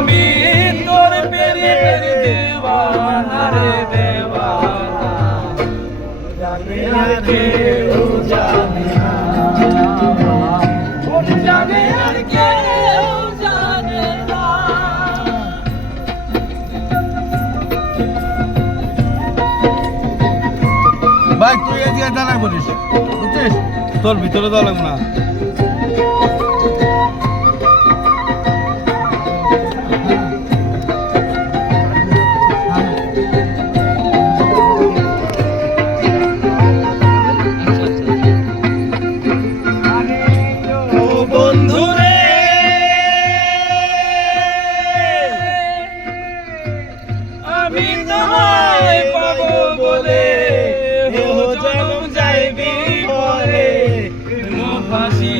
আমি তোর প্রেমের দেওয়ানা রে দেওয়ানা জানে আর কেউ জানে না জানে আর কেউ জানে না ভাই তুই এদিকে দাঁড়া বলিস বুঝছিস তোর ভিতরে দেওয়া লাগবে না আমি তোমায় পাবো বলে ও জনম যাইবি বলে ফাঁসি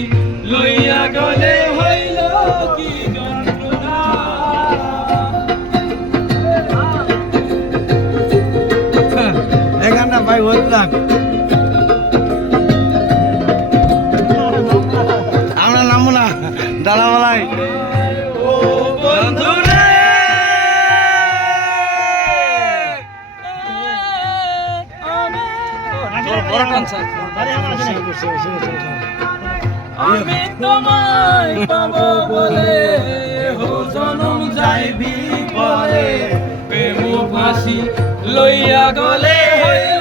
লইয়া গলে হইল কি যন্ত্রণা এখানটা ভাই বললাম আমরা নামবো না দাঁড়াবালাই ও বন্ধু রে আমি তোমায় পাবো বলে হো জনম যাইবি পরে প্রেম ফাঁসি লইয়া গলে হইল